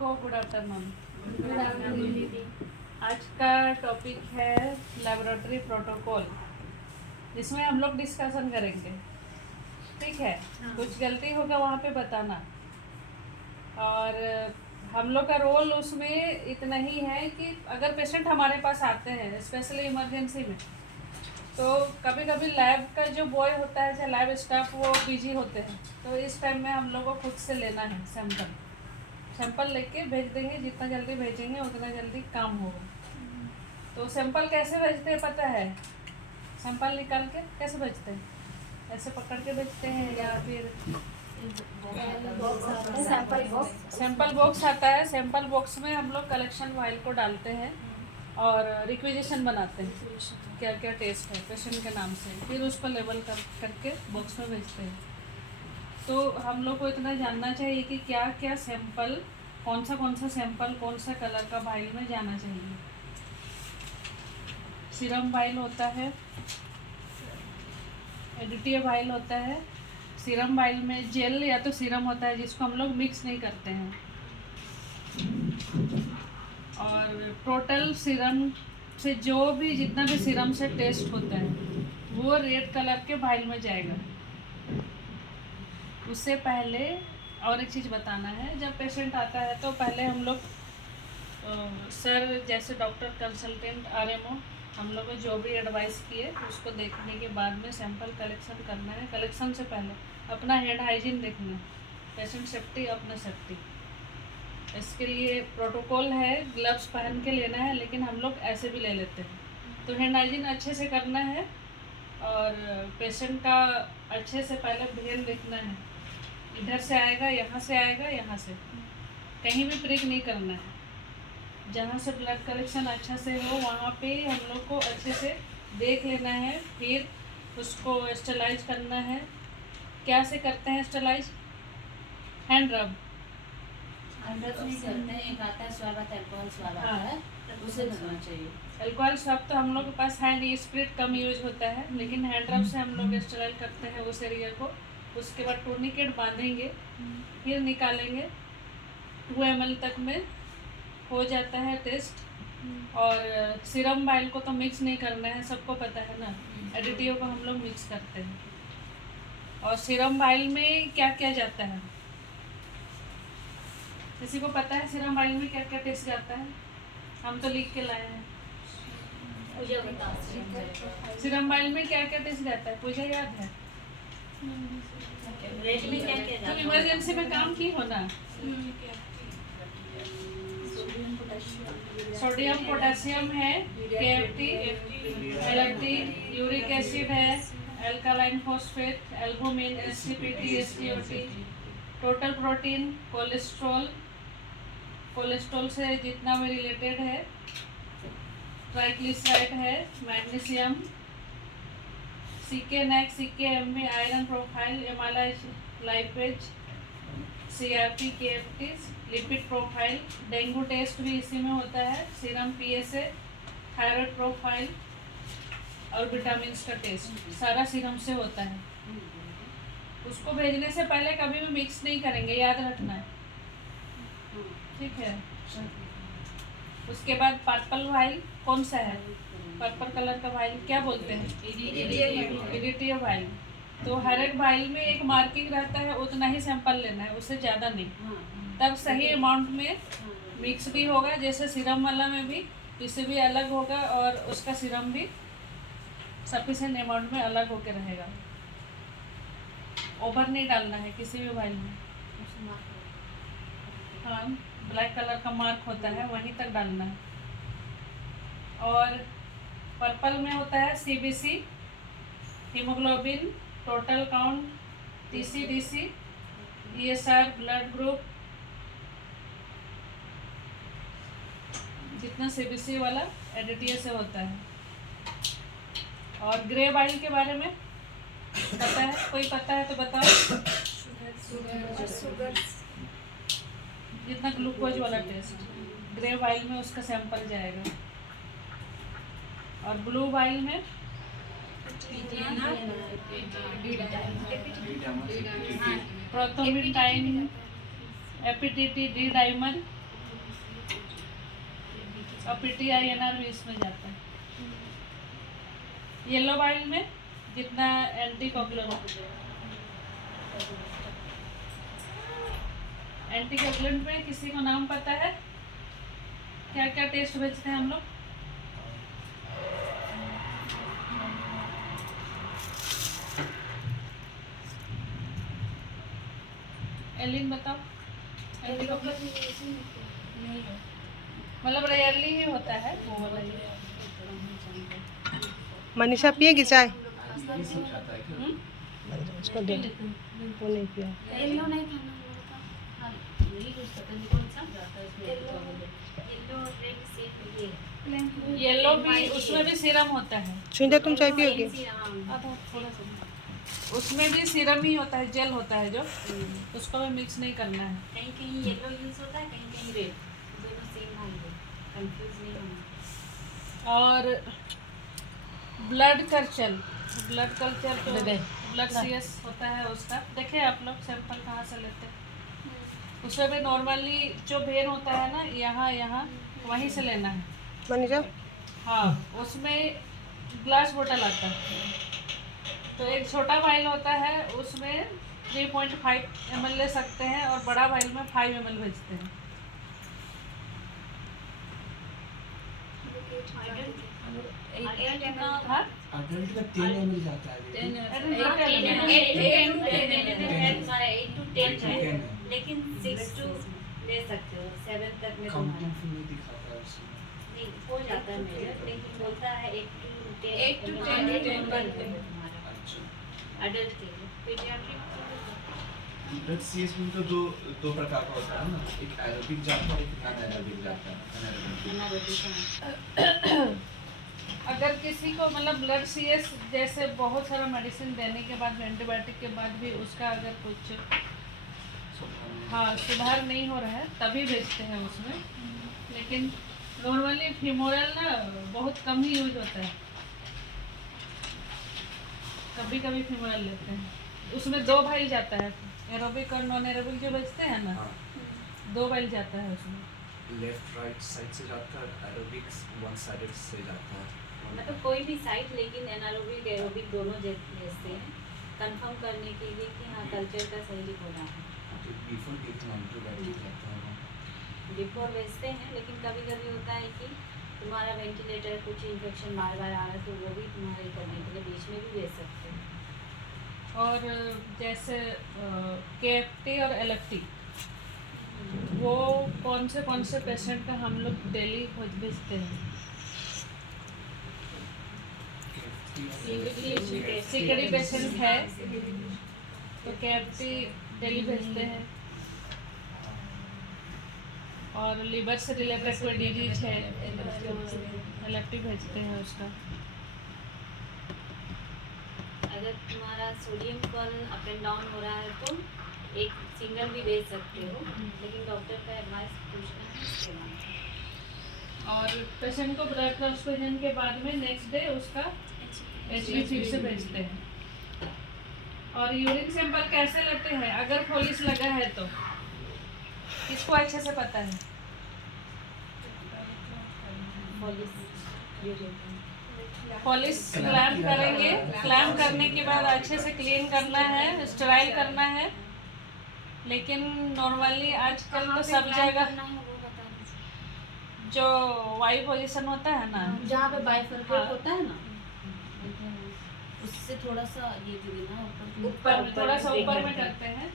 को good afternoon. Good afternoon दीदी। आज का टॉपिक है लेबोरेटरी प्रोटोकॉल, जिसमें हम लोग डिस्कशन करेंगे। ठीक है। कुछ गलती होगा वहाँ पे बताना। और हम लोग का रोल उसमें इतना ही है कि अगर पेशेंट हमारे पास आते हैं स्पेशली इमरजेंसी में, तो कभी कभी लैब का जो बॉय होता है, चाहे लैब स्टाफ, वो बिजी होते हैं। तो इस टाइम में हम लोग को खुद से लेना है सैंपल लेके भेज देंगे। जितना जल्दी भेजेंगे उतना जल्दी काम होगा। तो सैंपल कैसे भेजते हैं पता है? सैंपल निकाल के कैसे भेजते हैं? ऐसे पकड़ के भेजते हैं या फिर सैंपल बॉक्स आता है। सैंपल बॉक्स में हम लोग कलेक्शन फाइल को डालते हैं और रिक्विजिशन बनाते हैं, क्या क्या टेस्ट है पेशेंट के नाम से, फिर उसको लेबल करके बॉक्स में भेजते हैं। तो हम लोग को इतना जानना चाहिए कि क्या क्या सैंपल, कौन सा सैंपल कौन सा कलर का वाइल में जाना चाहिए। सीरम वाइल होता है, एडिटिव वाइल होता है। सीरम वाइल में जेल या तो सीरम होता है जिसको हम लोग मिक्स नहीं करते हैं, और टोटल सीरम से जो भी जितना भी सीरम से टेस्ट होता है वो रेड कलर के वाइल में जाएगा। उससे पहले और एक चीज़ बताना है, जब पेशेंट आता है तो पहले हम लोग सर जैसे डॉक्टर कंसल्टेंट आरएमओ हम लोग को जो भी एडवाइस किए उसको देखने के बाद में सैंपल कलेक्शन करना है। कलेक्शन से पहले अपना हैंड हाइजीन देखना है, पेशेंट सेफ्टी, अपना सेफ्टी। इसके लिए प्रोटोकॉल है, ग्लव्स पहन के लेना है, लेकिन हम लोग ऐसे भी ले लेते हैं। तो हैंड हाइजीन अच्छे से करना है और पेशेंट का अच्छे से पहले ध्यान देखना है। इधर से आएगा, यहाँ से आएगा, यहाँ से कहीं भी प्रिक नहीं करना है। जहाँ से ब्लड कलेक्शन अच्छा से हो वहाँ पे हम लोग को अच्छे से देख लेना है, फिर उसको स्टेलाइज करना है। क्या से करते हैं स्टेलाइज? हैंड रब नहीं करते हैं। एक आता है स्वाब, आता है अल्कोहल स्वाब आता है, उसे करना चाहिए। अल्कोहल स्वाब तो हम लोग के पास है नहीं, स्प्रिट कम यूज होता है, लेकिन हैंड रब से हम लोग स्टेलाइज करते हैं उस एरिया को। उसके बाद टूर्निकेट बांधेंगे, फिर निकालेंगे। 2 ml तक में हो जाता है टेस्ट। और सीरम वाइल को तो मिक्स नहीं करना है, सबको पता है ना। एडिटिव को हम लोग मिक्स करते हैं। और सीरम वाइल में क्या क्या जाता है, किसी को पता है सीरम वाइल में क्या क्या टेस्ट जाता है? हम तो लिख के लाए हैं। सीरम वाइल में क्या क्या टेस्ट जाता है, पूजा याद है? तुम इमरजेंसी में काम की हो ना। सोडियम पोटेशियम है, KFT, LFT, यूरिक एसिड है, alkaline phosphate, albumin, SCPT, SCOT, total protein, cholesterol से जितना भी रिलेटेड है, ट्राइग्लिसराइड है, magnesium, CK-NAC, CK-MB, iron profile, amylase lipase, CRP, KFT, lipid profile. Dengue test भी इसी में होता है, सीरम PSA, थायराइड प्रोफाइल और विटामिन का टेस्ट सारा सीरम से होता है। उसको भेजने से पहले कभी भी मिक्स नहीं करेंगे, याद रखना है। ठीक है। उसके बाद पर्पल वाइल कौन सा है? पर्पल कलर का वाइल क्या बोलते हैं? इरिटिव वाइल। तो हर एक वाइल में एक मार्किंग रहता है, उतना ही सैंपल लेना है, उससे ज़्यादा नहीं। तब सही अमाउंट में मिक्स भी होगा, जैसे सीरम वाला में भी इससे भी अलग होगा और उसका सीरम भी सफिशिएंट अमाउंट में अलग होकर रहेगा। ओवर नहीं डालना है किसी भी वाइल में। हाँ, ब्लैक कलर का मार्क होता है वहीं तक डालना है। और पर्पल में होता है CBC, haemoglobin, total count, TC/DC, ESR, blood group, जितना CBC वाला एडिटिव से होता है। और ग्रे वाइल के बारे में पता है? कोई पता है तो बताओ। जितना ग्लूकोज वाला टेस्ट ग्रे वाइल में उसका सैंपल जाएगा। और ब्लू वाइल में प्रोथोमिटाइन, एपिटीटी, डी डाइमर, और PTINR भी इसमें जाता है। येलो बाइल में जितना एंटीकोगुलेंट में किसी को नाम पता है क्या क्या टेस्ट भेजते हैं हम लोग? एलिन बताओ। मतलब रेयरली ही होता है वो वाला ही। मनीषा पिएगी चाय? उसको दे, वो नहीं पिया। येलो नहीं खाना हाँ नहीं कुछ पता नहीं कौन सा येलो रेड सेम ये येलो भी उसमें भी सीरम होता है। सुनिता तुम चाय पियोगी? आधा थोड़ा सा उसमें भी सीरम ही होता है, जेल होता है जो उसको भी मिक्स नहीं करना है। कहीं कहीं येलो यूज होता है कहीं कहीं रेड दोनों सेम भाई है कंफ्यूज नहीं होना। और ब्लड कल्चर तो ब्लड CS होता है उसका। देखिए आप लोग सैंपल कहाँ से लेते हैं? उसमें भी नॉर्मली जो वेन होता है ना यहाँ वहीं से लेना है। मनीषा हाँ उसमें ग्लास बोतल आता है तो एक छोटा वाइल होता है उसमें 3.5 ml ले सकते हैं और बड़ा वाइल में 5 ml भेजते हैं। हाँ अडल्ट का 3 ml जाता है लेकिन 6 to ले सकते हो 7 तक में काउंटिंग फिर नहीं दिखाता है उसमें नहीं हो जाता है मेजर लेकिन बोलता है 8 to 10 अच्छा अडल्ट के लिए पीडियाट्रिक ब्लड CS में तो दो प्रकार का होता है ना, एक एरोबिक जाता है एक नॉन एरोबिक जाता है। अगर किसी को मतलब ब्लड CS जैसे बहुत सारा मेडिसिन देने के बाद एंटीबायोटिक के बाद भी उसका अगर कुछ सुधार नहीं हो रहा है तभी भेजते हैं उसमें। लेकिन नॉर्मली फीमोरल ना बहुत कम ही यूज होता है, कभी कभी फीमोरल लेते हैं। उसमें 2 भाई जाता है, एरोबिक और नॉन एरोबिक जो भेजते हैं ना 2 भाई जाता है उसमें। लेफ्ट राइट साइड से जाता है, एरोबिक वन साइडेड से जाता है। मतलब कोई भी साइड लेकिन एनारोबिक एरोबिक दोनों भेजते हैं कंफर्म करने के लिए कि हाँ कल्चर का सही रिपोर्ट आना है। बिफोर गिविंग एंटीबायोटिक जाता है बिफोर भेजते हैं लेकिन कभी कभी होता है कि तुम्हारा वेंटिलेटर कुछ इन्फेक्शन बार बार आ रहा है तो वो भी तुम्हारे करने के लिए बीच में भी भेज सकते हैं। और जैसे KFT और LFT वो कौन से पेशेंट का हम लोग डेली भेजते हैं? सीकड़ी पेशेंट है तो KFT डेली भेजते हैं। और लीवर से रिलेटेड कोई डिजीज है LFT भेजते हैं उसका। अगर तुम्हारा sodium call up and down हो रहा है तो एक सिंगल भी भेज सकते हो लेकिन डॉक्टर का एडवाइस पूछना है उसके बाद। और पेशेंट को ब्लड ट्रांसफ्यूजन के बाद में नेक्स्ट डे उसका HB फिर से भेजते हैं। और यूरिन सैंपल कैसे लेते हैं? अगर पॉलिश लगा है तो इसको अच्छे से पता है। पॉलिश क्लैम्प करेंगे, क्लैम्प करने के बाद अच्छे से क्लीन करना है, स्टेराइल करना है। लेकिन नॉर्मली आजकल तो सब जगह जो वाई पोजीशन होता है ना जहाँ पे बाइफरकेट होता है ना उससे थोड़ा सा ये देना ऊपर थोड़ा सा ऊपर में करते हैं।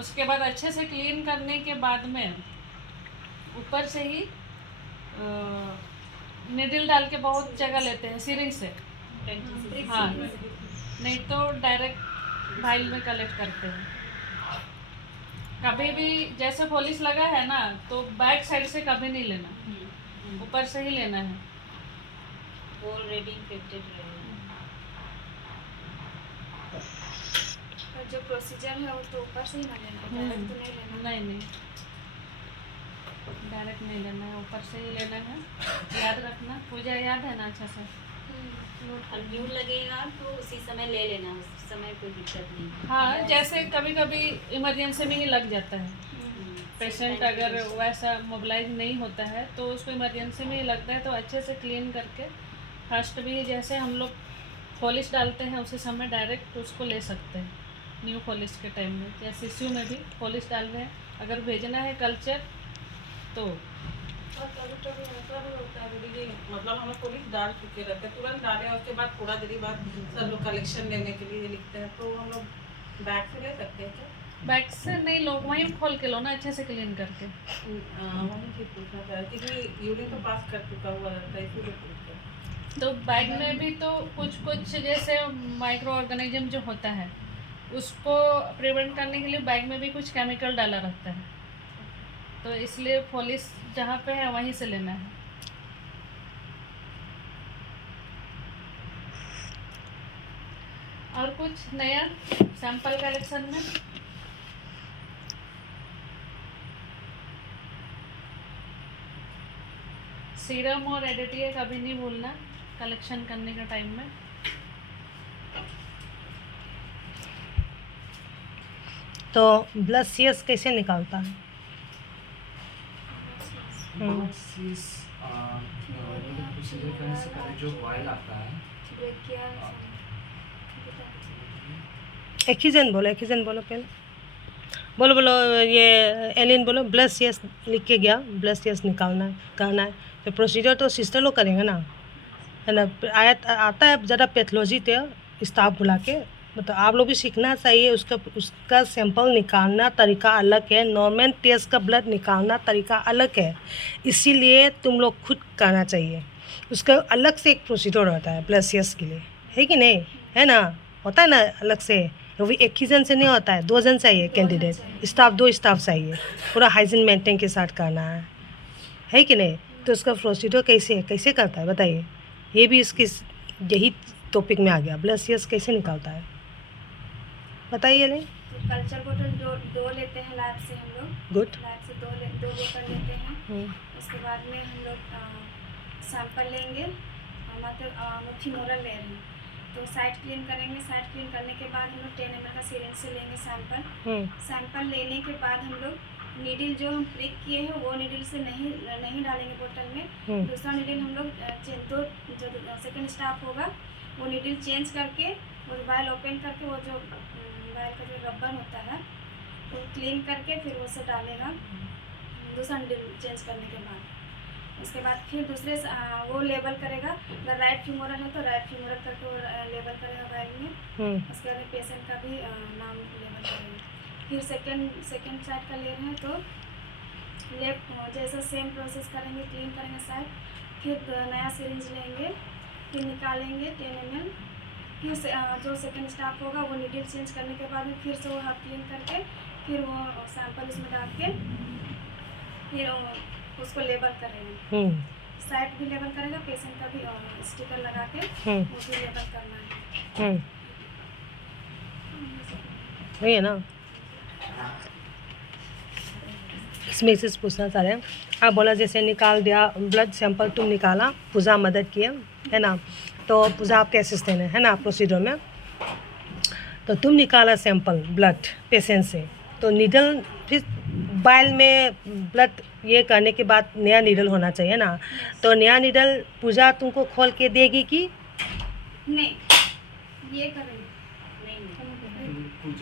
उसके बाद अच्छे से क्लीन करने के बाद में ऊपर से ही निडल डाल के बहुत जगह लेते हैं सिरिंज से। हाँ नहीं तो डायरेक्ट भाइल में कलेक्ट करते हैं। कभी भी जैसे पॉलिश लगा है ना तो बैक साइड से कभी नहीं लेना, ऊपर से ही लेना है। ऑलरेडी इन्फेक्टेड रहेगा। और जो प्रोसीजर है वो तो ऊपर से ही ना लेना, डायरेक्ट तो नहीं लेना। नहीं डायरेक्ट नहीं लेना है, ऊपर से ही लेना है। याद रखना, पूजा याद है ना अच्छा से? और न्यू लगेगा तो उसी समय ले लेना, उस समय कोई दिक्कत नहीं। हाँ जैसे कभी कभी इमरजेंसी में ही लग जाता है, पेशेंट अगर वैसा मोबिलाइज नहीं होता है तो उसको इमरजेंसी में ही लगता है, तो अच्छे से क्लीन करके फर्स्ट भी जैसे हम लोग पॉलिश डालते हैं उसी समय डायरेक्ट उसको ले सकते हैं। न्यू पॉलिश के टाइम में या शिशु में भी पॉलिश डाल रहे हैं, अगर भेजना है कल्चर तो और कभी कभी ऐसा भी होता है दीदी, मतलब हम लोग पुलिस डाल चुके रहते हैं, तुरंत डाले और उसके बाद थोड़ा देर बाद सब लोग कलेक्शन लेने के लिए लिखते हैं, तो हम लोग बैग से ले सकते हैं क्या? बैग से नहीं, लोग वहीं खोल के लो ना अच्छे से क्लीन करके। वही चीज पूछना चाह रही थी कि यूरिन तो पास कर चुका हुआ रहता है, इसीलिए पूछते हैं। तो बैग में भी तो कुछ कुछ जैसे माइक्रो ऑर्गेनिज्म जो होता है उसको प्रिवेंट करने के लिए बैग में भी कुछ केमिकल डाला रहता है, तो इसलिए पॉलिश जहाँ पे है वहीं से लेना है। और कुछ नया सैंपल कलेक्शन में सीरम और एडिटिया कभी नहीं भूलना कलेक्शन करने के टाइम में। तो ब्लड सीएस कैसे निकालता है? बहुत सीज प्रोसीजर करने से पहले जो वायल आता है, एक्सीजन बोलो पहले, बोलो ये एलिन बोलो। ब्लड सीएस लिख के गया, ब्लड सीएस निकालना है, करना है, तो प्रोसीजर तो सिस्टर लोग करेंगे ना, है ना। आता है ज़रा पैथोलॉजी थे स्टाफ बुला के, मतलब आप लोग भी सीखना चाहिए। उसका सैंपल निकालना तरीका अलग है, नॉर्मल टेस्ट का ब्लड निकालना तरीका अलग है, इसीलिए तुम लोग खुद करना चाहिए। उसका अलग से एक प्रोसीजर होता है ब्लड सीएस के लिए, है कि नहीं, है ना, होता है ना अलग से। वो भी एक ही जन से नहीं होता है, 2 जन चाहिए कैंडिडेट, स्टाफ 2 स्टाफ चाहिए, पूरा हाइजीन मेंटेन के साथ करना है कि नहीं। तो उसका प्रोसीजर कैसे करता है बताइए। ये भी इसकी यही टॉपिक में आ गया, ब्लड सीएस कैसे निकालता है बताइए। नहीं तो कल्चर बोतल दो लेते हैं लैब से हम लोग, गुड। लैब से दो बोतल लेते हैं। उसके बाद में हम लोग सैंपल लेंगे, मतलब मुट्ठी-मोरल ले रहे हैं, तो साइड क्लीन करेंगे। साइड क्लीन करने के बाद हम लोग 10 ml का सिरिंज से लेंगे सैंपल। सैंपल लेने के बाद हम लोग नीडल जो हम प्रिक किए हैं वो नीडल से नहीं डालेंगे बोतल में। दूसरा नीडल हम लोग जो सेकंड स्टाफ होगा वो नीडल चेंज करके वो वायल ओपन करके वो जो वायल का जो रबर होता है वो क्लीन करके फिर वो से डालेगा दूसरा नीडल चेंज करने के बाद। उसके बाद फिर दूसरे वो लेबल करेगा, अगर राइट फ्यूमोरल है तो राइट फ्यूमोरल करके वो लेबल करेगा वायल में। उसके बाद पेशेंट का भी नाम लेबल करेगा। फिर सेकंड साइड का ले रहे हैं तो लेफ्ट जैसा सेम प्रोसेस करेंगे, क्लीन करेंगे साइड, फिर नया सिरिंज लेंगे, फिर निकालेंगे 10 ml। फिर जो सेकंड स्टाफ होगा वो नीडल चेंज करने के बाद में फिर से वो हाफ क्लीन करके फिर वो सैंपल उसमें डाल के फिर उसको लेबल करेंगे। साइड भी लेबल करेगा, पेशेंट का भी स्टिकर लगा के वो भी लेबल करना है। वही है ना। इसमें से पूछना चाह रहे हैं, आप बोला जैसे निकाल दिया ब्लड सैंपल, तुम निकाला, पूजा मदद किया, है ना, तो पूजा आपके असिस्टेंट है ना प्रोसीजर में। तो तुम निकाला सैंपल ब्लड पेशेंट से, तो नीडल फिर बाइल में ब्लड ये करने के बाद नया नीडल होना चाहिए ना, तो नया नीडल पूजा तुमको खोल के देगी कि नहीं? ये करेंगे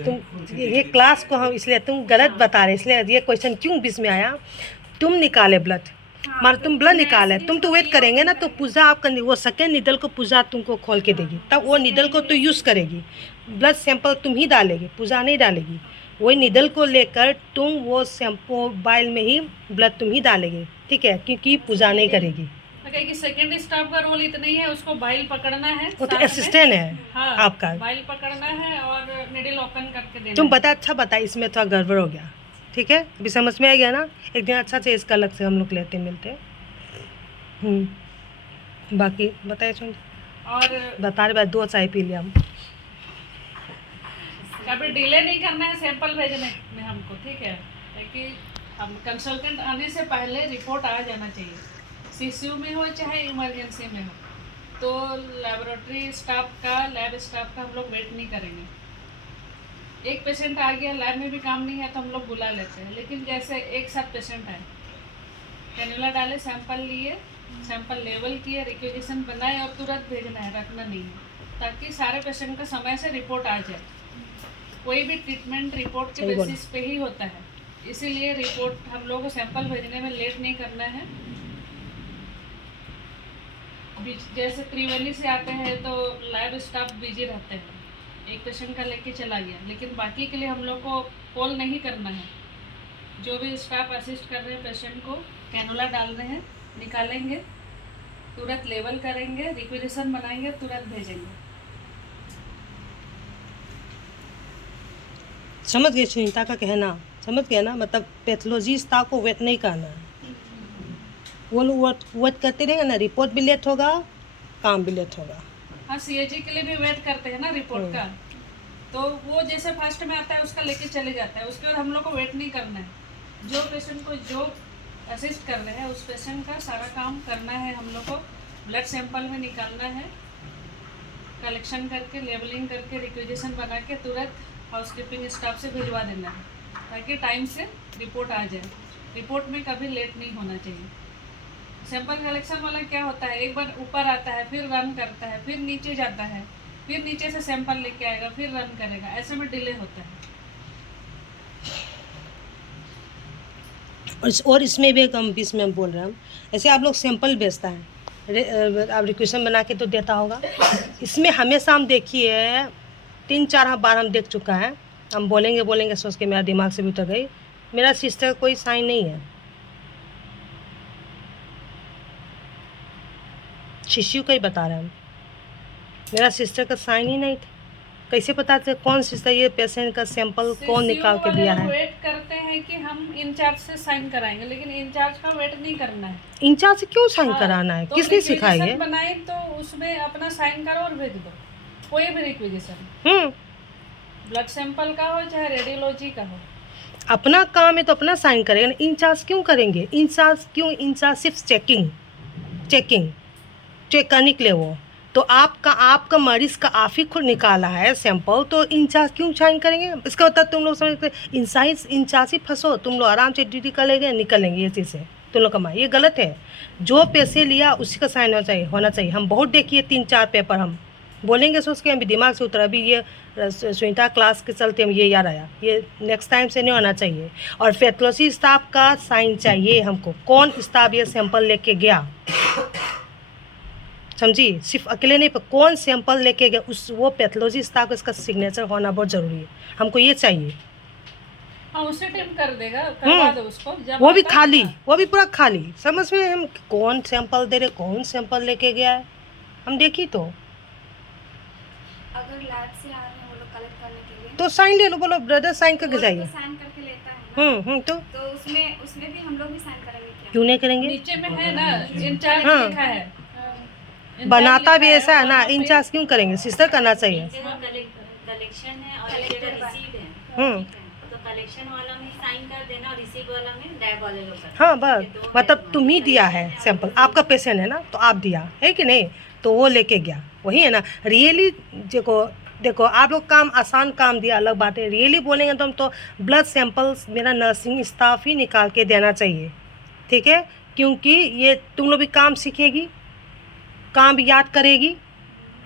तुम ये क्लास को हम इसलिए तुम गलत बता रहे, इसलिए ये क्वेश्चन क्यों बीच में आया। तुम निकाले ब्लड, मार तुम ब्लड निकाले, तुम तो वेट करेंगे ना, तो पूजा आपका वो सेकेंड नीडल को पूजा तुमको खोल के देगी, तब वो नीडल को तो यूज़ करेगी। ब्लड सैंपल तुम ही डालेगी, पूजा नहीं डालेगी। वही नीडल को लेकर तुम वो शैम्पू बाइल में ही ब्लड तुम ही डालेगी, ठीक है, क्योंकि पूजा नहीं करेगी। कि सेकंड स्टाफ का रोल इतना ही है, उसको बाइल पकड़ना है, वो तो साथ में। असिस्टेंट है हाँ, आपका, बाइल पकड़ना है और निडल ओपन करके देना तुम है। बता अच्छा बता, इसमें थोड़ा गड़बड़ हो गया, ठीक है, अभी समझ में आ गया ना। एक दिन अच्छा से इसका अलग से हम लोग लेते मिलते। बाकी बताए सुन और बता रहे, बाद 2 चाय पी लिया हम। कभी डिले नहीं करना है सैंपल भेजने में हमको, ठीक है, कि हम कंसल्टेंट आने से पहले रिपोर्ट आ जाना चाहिए, सीसीयू में हो चाहे इमरजेंसी में हो। तो लैबोरेटरी स्टाफ का, लैब स्टाफ का हम लोग वेट नहीं करेंगे। एक पेशेंट आ गया, लैब में भी काम नहीं है तो हम लोग बुला लेते हैं। लेकिन जैसे एक साथ पेशेंट आए, कैनुला डाले, सैंपल लिए, सैंपल लेवल किए, रिक्वेजिशन बनाए और तुरंत भेजना है, रखना नहीं है, ताकि सारे पेशेंट का समय से रिपोर्ट आ जाए। कोई भी ट्रीटमेंट रिपोर्ट के सही बोला। बेसिस पे ही होता है, इसीलिए रिपोर्ट हम लोगों को सैंपल भेजने में लेट नहीं करना है। जैसे त्रिवेणी से आते हैं तो लैब स्टाफ बिजी रहते हैं, एक पेशेंट का लेके चला गया, लेकिन बाकी के लिए हम लोग को कॉल नहीं करना है। जो भी स्टाफ असिस्ट कर रहे हैं पेशेंट को, कैनुला डाल रहे हैं, निकालेंगे, तुरंत लेवल करेंगे, रिक्वेजिशन बनाएंगे, तुरंत भेजेंगे। समझ गए सुनीता का कहना, समझ गया ना? मतलब पैथोलॉजी स्टाफ को वेट नहीं करना है, वो लोग वेट करते रहेंगे ना, रिपोर्ट भी लेट होगा, काम भी लेट होगा। हाँ, सीएजी के लिए भी वेट करते हैं ना रिपोर्ट का, तो वो जैसे फर्स्ट में आता है उसका लेके चले जाता है, उसके बाद हम लोग को वेट नहीं करना है। जो पेशेंट को जो असिस्ट कर रहे हैं उस पेशेंट का सारा काम करना है हम लोग को। ब्लड सैंपल में निकालना है, कलेक्शन करके, लेबलिंग करके, रिक्वेजिशन बना के तुरंत हाउसकीपिंग स्टाफ से भिजवा देना है, ताकि टाइम से रिपोर्ट आ जाए। रिपोर्ट में कभी लेट नहीं होना चाहिए। सैंपल कलेक्शन वाला क्या होता है, एक बार ऊपर आता है, फिर रन करता है, फिर नीचे जाता है, फिर नीचे से सैंपल लेके आएगा, फिर रन करेगा, ऐसे में डिले होता है। और इसमें भी एक हम बीच में बोल रहे हैं, ऐसे आप लोग सैंपल भेजता है, आप रिक्वेशन बना के तो देता होगा। इसमें हमेशा हम देखिए 3-4 बार हम देख चुका है, हम बोलेंगे सोच के मेरा दिमाग से भी उतर गई, मेरा सिस्टर कोई साइन नहीं है। शिशु का ही बता रहे हैं हम, मेरा सिस्टर का साइन ही नहीं था। कैसे पता चले कौन सिस्टर ये पेशेंट का सैंपल कौन निकाल के दिया है? वेट करते हैं कि हम इंचार्ज से साइन कराएंगे, लेकिन इंचार्ज का वेट नहीं करना है। इंचार्ज से क्यों साइन हाँ, कराना है? तो किसने सिखाई है? रिक्वेजिशन बनाए तो उसमें अपना साइन करो और भेज दो, कोई भी रिक्वेजिशन, ब्लड सैंपल का हो चाहे रेडियोलॉजी का हो। अपना काम है तो अपना साइन करेंगे, इंचार्ज क्यों करेंगे? इंचार्ज सिर्फ चेक करने के लिए वो, तो आपका मरीज का आप ही खुद निकाला है सैंपल, तो इंचार्ज क्यों साइन करेंगे? इसका मतलब तुम लोग समझते इंचार्ज ही फंसो, तुम लोग आराम से ड्यूटी कर लेंगे, निकल लेंगे, ये चीज़ से तुम लोग कमाए। ये गलत है, जो पैसे लिया उसी का साइन होना चाहिए। हम बहुत देखिए 3-4 पेपर हम बोलेंगे सोच के, हम भी दिमाग से उतरा। अभी ये सुनीता क्लास के चलते हम ये याद आया, ये नेक्स्ट टाइम से नहीं होना चाहिए। और पैथोलॉजी स्टाफ का साइन चाहिए हमको, कौन स्टाफ ये सैंपल लेके गया, समझी? सिर्फ अकेले नहीं, पर कौन सैंपल लेके गया, वो पैथोलॉजी स्टाफ का इसका सिग्नेचर होना बहुत ज़रूरी है, हमको ये चाहिए। हाँ, उसी टाइम कर देगा, करवा दो उसको। जब वो भी आता खाली, है, वो भी पूरा खाली, समझ में? हम कौन सैंपल दे रहे, कौन सैंपल लेके गया है, हम देखी तो। अगर लैब से आ रहे हैं वो लोग कलेक्ट करने के लिए तो साइन ले लो, बोलो ब्रदर साइन करके जाइए। साइन करके लेता है ना, तो उसमें भी हम लोग भी साइन करेंगे क्या? क्यों नहीं करेंगे? नीचे में है ना इंचार्ज हाँ। लिखा है, इंचार्ज बनाता भी लिखा ऐसा है ना, वहाँ पे। इंचार्ज क्यों करेंगे? सिस्टर करना चाहिए। कलेक्शन है और रिसीव है, हम्म। ठीक है, तो कलेक्शन वाला में साइन कर देना और रिसीव वाला में लैब वाले लोग करते हाँ हैं। बस, ये दो मतलब है। तुम ही दिया है सैंपल, आपका पेशेंट है ना, तो आप दिया है कि नहीं, तो वो लेके गया, वही है ना। रियली देखो आप लोग काम आसान काम दिया, अलग बात है। रियली बोलेंगे तो हम तो ब्लड सैंपल्स मेरा नर्सिंग स्टाफ ही निकाल के देना चाहिए, ठीक है? क्योंकि ये तुम लोग भी काम सीखेगी, काम भी याद करेगी,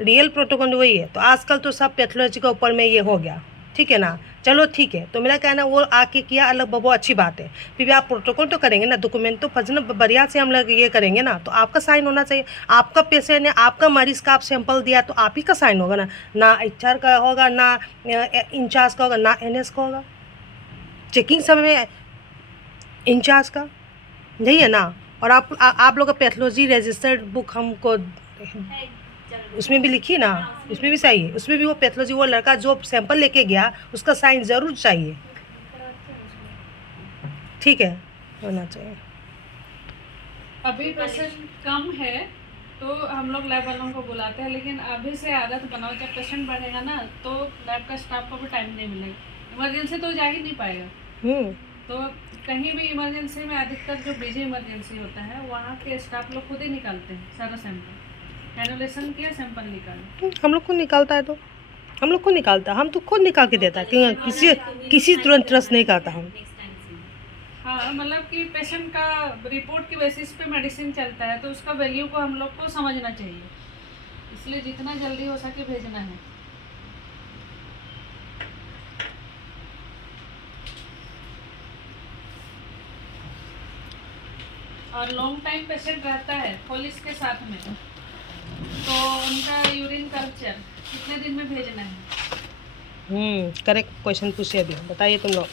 रियल प्रोटोकॉल वही है। तो आजकल तो सब पैथोलॉजी के ऊपर में ये हो गया, ठीक है ना? चलो ठीक है, तो मेरा कहना वो आके किया अलग बहुत अच्छी बात है, फिर भी आप प्रोटोकॉल तो करेंगे ना, डॉक्यूमेंट तो फर्जन बढ़िया से हम लोग ये करेंगे ना, तो आपका साइन होना चाहिए। आपका पेशेंट है, आपका मरीज़ का आप सैंपल दिया, तो आप ही का साइन होगा ना HR का होगा, ना इंचार्ज का होगा, ना NS का होगा। चेकिंग समय में इंचार्ज का यही है ना। और आप लोग का पैथोलॉजी रजिस्टर्ड बुक हमको है, चलो। उसमें भी लिखिए ना, उसमें भी चाहिए, उसमें भी वो पैथोलॉजी, वो लड़का जो सैंपल लेके गया उसका साइन ज़रूर चाहिए, ठीक है? होना चाहिए। अभी पेशेंट कम है तो हम लोग लैब वालों को बुलाते हैं, लेकिन अभी से आदत बनाओ, जब पेशेंट बढ़ेगा ना तो लैब का स्टाफ को भी टाइम नहीं मिलेगा। इमरजेंसी तो जा ही नहीं पाएगा, तो कहीं भी इमरजेंसी में अधिकतर जो बिजी इमरजेंसी होता है वहाँ के स्टाफ लोग खुद ही निकालते हैं सारा सैंपल, कैनुलेशन किया, सैंपल निकाला। हम लोग को निकालता है तो हम लोग को निकालता, हम तो खुद निकाल के देता, क्योंकि किसी तुरंत ट्रस्ट नहीं करता हम। नेक्स्ट टाइम से हाँ, मतलब कि पेशेंट का रिपोर्ट के बेसिस पे मेडिसिन चलता है, तो उसका वैल्यू को हम लोग को समझना चाहिए, इसलिए जितना जल्दी हो सके भेजना है। और लॉन्ग टाइम पेशेंट रहता है पॉलिस के साथ में, तो उनका यूरिन कल्चर कितने दिन में भेजना है? करेक्ट क्वेश्चन पूछे अभी, बताइए तुम लोग।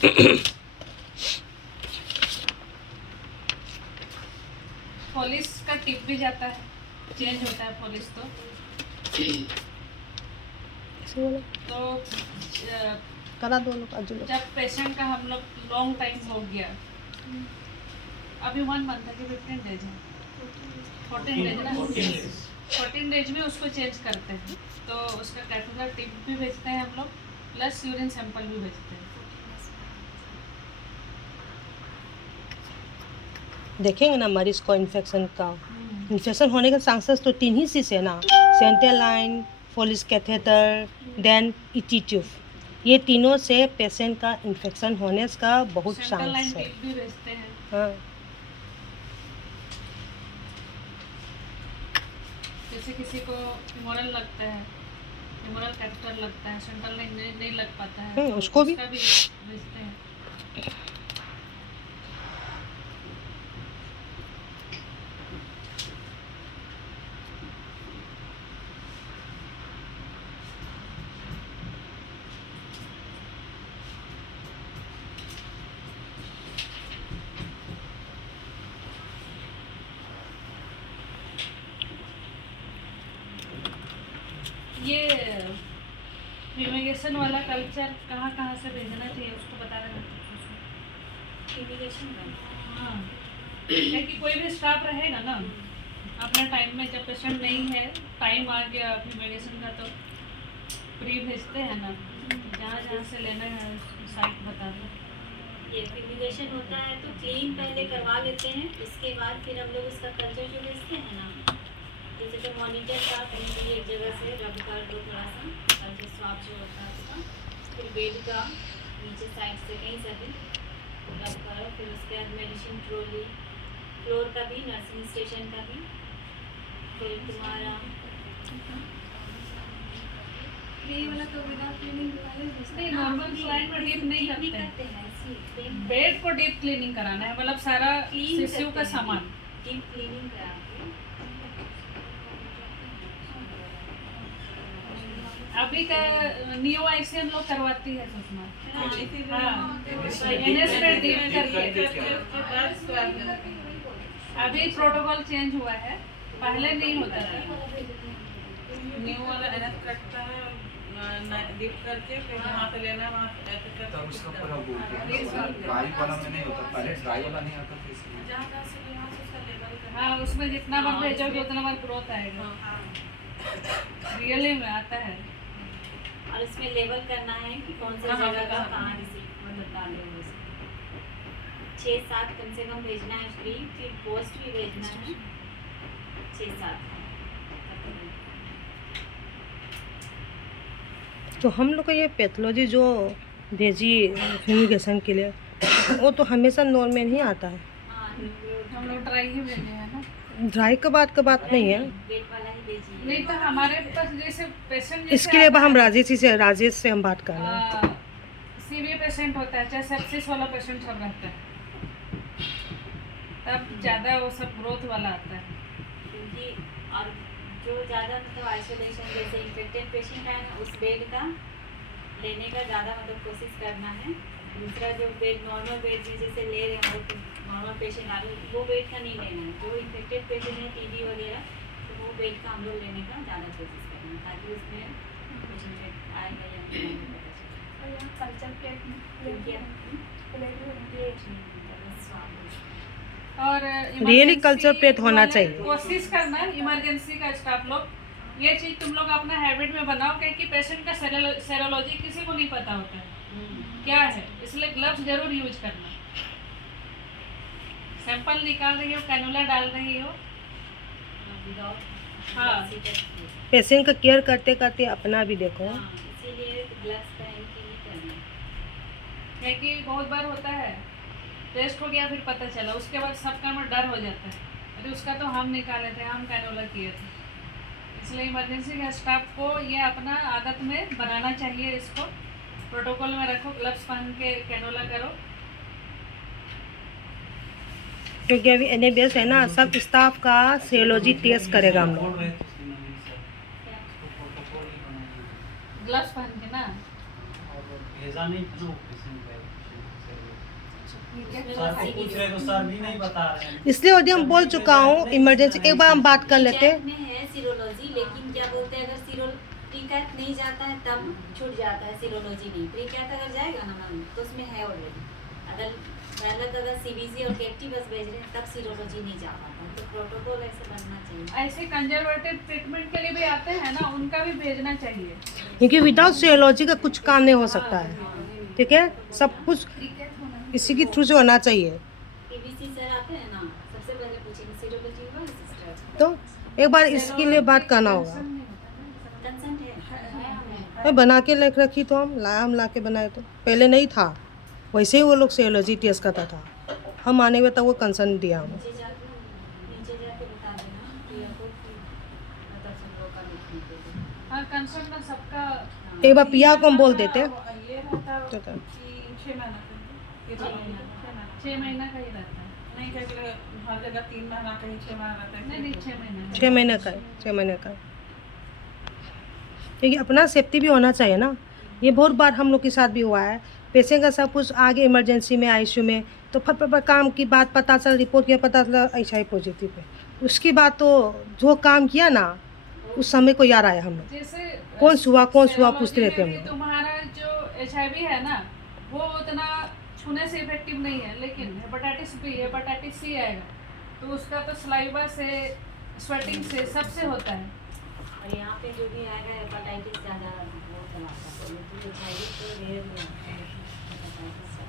पॉलिस का टिप भी जाता है, चेंज होता है पॉलिस तो करा दो लोग आज लोग। जब पेशेंट का हम लोग लॉन्ग टाइम हो गया, अभी 1 मंथ है कि 15 डेज है, 14 डेज ना, 14 डेज में उसको चेंज करते हैं, तो उसका कैथेटर टिप भी भेजते हैं हम लोग, प्लस यूरिन सैंपल भी भेजते हैं। देखेंगे ना मरीज को इन्फेक्शन का, इन्फेक्शन होने के चांसेस तो 3 ही चीज़ है ना, central line, Foley's catheter, then ET tube, ये तीनों से पेशेंट का इन्फेक्शन होने का बहुत सेंट्रल लाइन चांस है। टिप भी भेजते हैं। हाँ, जैसे किसी को ह्यूमरल लगता है, ह्यूमरल कैथेटर लगता है, सेंट्रल लाइन नहीं लग पाता है, तो उसको भी उसका भी भेजते हैं। ये फ्यूमिगेशन वाला कल्चर कहाँ कहाँ से भेजना चाहिए उसको बता देना। फ्यूमिगेशन का हाँ, है कि कोई भी स्टाफ रहेगा ना अपने टाइम में, जब पेशेंट नहीं है, टाइम आ गया फ्यूमिगेशन का, तो प्री भेजते हैं ना, जहाँ जहाँ से लेना है साइट बता दो। ये फ्यूमिगेशन होता है तो क्लीन पहले करवा लेते हैं, इसके बाद फिर हम लोग उसका कल्चर जो भेजते हैं ना, जैसे तो मॉनिटर का कहीं भी एक जगह से रब कर दो थोड़ा सा, कल्चर स्वाब जो होता है उसका, फिर बेड का नीचे साइड से कहीं से भी रब करो, फिर उसके बाद मेडिसिन ट्रॉली, फ्लोर का भी, नर्सिंग स्टेशन का भी, फिर तुम्हारा ये वाला तो विदाउट क्लीनिंग वाले नहीं, नॉर्मल स्लाइन में डीप नहीं करते हैं, करते हैं ऐसे ही बेड को डीप क्लीनिंग कराना है, मतलब सारा सीसीयू का सामान। डीप क्लीनिंग करा के अभी का न्यू आईसीएम लोग करवाती है सुषमा। हाँ, एनएस पे डीप करके अभी प्रोटोकॉल चेंज हुआ है, पहले नहीं होता था। न्यू वाला एनएस रखता है, डिप करके फिर वहाँ से लेना है, वहाँ से ऐसे करके तब उसका पूरा बोलते हैं, ड्राई वाला में नहीं होता, पहले ड्राई वाला नहीं आता था इसलिए। जहाँ जहाँ से वहाँ से उसका लेवल करना। हाँ, उसमें जितना बार भेजोगे उतना बार ग्रोथ आएगा, रियली में आता है। और इसमें लेवल करना है कि कौन सी हाँ, जगह का हाँ। कहाँ रिसीव मतलब डाले हो उसको। 6-7 कम से कम भेजना है फ्री, फिर पोस्ट भी भेजना है 6-7। तो हम लोग को ये पैथोलॉजी जो भेजी फ्यूमिगेशन के लिए, वो तो हमेशा नॉर्मल ही आता है, हाँ, हम लोग ड्राई ही भेजे हैं ना, ड्राई का बात नहीं है। वेट वाला ही भेजिए। नहीं तो हमारे पास जैसे पेशेंट इसके लिए हम राजेश से हम बात कर रहे हैं। सीवियर पेशेंट होता है, चाहे सेप्सिस वाला पेशेंट सब रहता है, तब ज़्यादा वो सब ग्रोथ वाला आता है। क्योंकि और जो ज़्यादा मतलब आइसोलेशन जैसे इन्फेक्टेड पेशेंट है ना, उस बेड का लेने का ज़्यादा मतलब कोशिश करना है। दूसरा जो बेड नॉर्मल बेड में जैसे ले रहे हैं वो नॉर्मल पेशेंट आ रहे वो बेड का नहीं लेना है। जो इन्फेक्टेड पेशेंट है टीबी वगैरह, तो वो बेड का हम लोग लेने का ज़्यादा कोशिश करना है, ताकि उसमें कुछ इन्फेक्ट आएगा या नहीं आएगा पता चले। और यहाँ कल्चर प्लेट क्योंकि प्लेट प्लेट नहीं होता, बस स्वाद और Really emergency culture plate होना वाले चाहिए। कोशिश करना इमरजेंसी का स्टाफ लोग ये चीज़ तुम लोग अपना हैबिट में बनाओ, क्योंकि पेशेंट का सेरोलॉजी किसी को नहीं पता होता है क्या है, इसलिए ग्लव्स जरूर यूज करना। सैंपल निकाल रही हो, कैनुला डाल रही हो, विदाउट हाँ। पेशेंट का केयर करते करते अपना भी देखो। हाँ, इसीलिए ग्लव्स पहन के ही करना है। क्योंकि बहुत बार होता है टेस्ट हो गया फिर पता चला, उसके बाद सबका में डर हो जाता है, अरे उसका तो हम निकाले थे, हम कैनोला किए थे। इसलिए इमरजेंसी के स्टाफ को ये अपना आदत में बनाना चाहिए, इसको प्रोटोकॉल में रखो, ग्लव्स पहन के कैनोला करो। क्योंकि अभी NABS है ना, सब स्टाफ का सीरोलॉजी टेस्ट करेगा हम लोग। ग्लव्स पहन के ना भेजा नहीं था ना ऑपरेशन पे। ठीक है। सर को पूछ रहे तो सर भी नहीं बता रहे हैं। इसलिए वजह हम बोल चुका हूँ इमरजेंसी, एक बार हम बात कर लेते हैं। में है सीरोलॉजी, लेकिन क्या बोलते हैं, अगर प्रीकैट नहीं जाता है तब छूट जाता है, सीरोलॉजी नहीं। प्रीकैट अगर जाएगा ना मैम तो उसमें है ऑलरेडी। अगर पहले अगर CBC और कैटी बस भेज रहे हैं तब सीरोलॉजी नहीं जा पाता, तो प्रोटोकॉल ऐसे बनना चाहिए। ऐसे कंजर्वेटिव ट्रीटमेंट के लिए भी आते हैं ना, उनका भी भेजना चाहिए। क्योंकि विदाउट सीरोलॉजी का कुछ काम नहीं हो सकता है, ठीक है। सब कुछ इसी के थ्रू से होना चाहिए। PBC सर आते हैं ना, सबसे पहले पूछेंगे सीरोलॉजी हुआ है सिस्टर, तो एक बार इसके लिए बात करना होगा। कंसर्न है मैं बना के लेकर रखी तो हम ला के बनाए, तो पहले नहीं था, वैसे ही वो लोग सीरोलॉजी टेस्ट करता था। हम आने में तब वो कंसर्न दिया हमें। नीचे जाके बता देना प्रिया को कि पता चल रहा होगा लिखने के लिए। हाँ, कंसर्न ना सबका एक बार पिया को हम बोल देते। ये रहता तो क्या? कि 6 महीना का, ये 6 महीना, 6 महीना का ही रहता है। नहीं क्या हर जगह 3 महीना कहीं 6 महीना रहता है। नहीं 6 महीना 6 महीने का है, 6 महीने का है। क्योंकि अपना सेफ्टी भी होना चाहिए ना। ये बहुत बार हम लोग के साथ भी हुआ है, पेशेंट का सब कुछ आगे इमरजेंसी में ICU में, तो फट काम की बात पता चल, रिपोर्ट किया पता चला HIV पॉजिटिव है। उसके बाद तो जो काम किया ना उस समय को याद आया हम लोग, जैसे कौन छुआ पूछते रहते हम में भी लोग। तुम्हारा जो HIV है ना वो उतना छूने से इफेक्टिव नहीं है, लेकिन हेपेटाइटिस B, हेपेटाइटिस C आएगा तो उसका तो सलाइवा से, स्वेटिंग से, सबसे होता है। और यहाँ पे जो भी आएगा हेपेटाइटिस ज़्यादा वो चलाता है, लेकिन HIV तो रेयर में आता है हेपेटाइटिस से।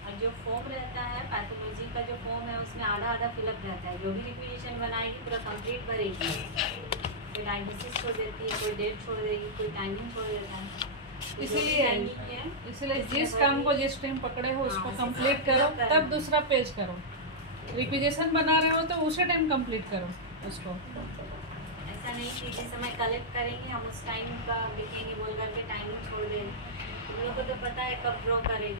और जो फॉर्म रहता है पैथोलॉजी का, जो फॉर्म है उसमें आधा फिलअप रहता है। जो भी रिक्वेजिशन बनाएगी पूरा कंप्लीट भरेगी, कोई डायग्नोसिस छोड़ देती है, कोई डेट छोड़ देगी, कोई टाइमिंग छोड़ देता है। इसलिए जिस काम को जिस टाइम पकड़े हो उसको कंप्लीट करो, तब दूसरा पेज करो। रिक्वेजिशन बना रहे हो तो उसी टाइम कंप्लीट करो उसको। ऐसा नहीं कि जिस समय कलेक्ट करेंगे हम उस टाइम का लिखेंगे बोल करके टाइमिंग छोड़ देंगे। हम लोग को तो पता है कब ड्रॉ करेंगे।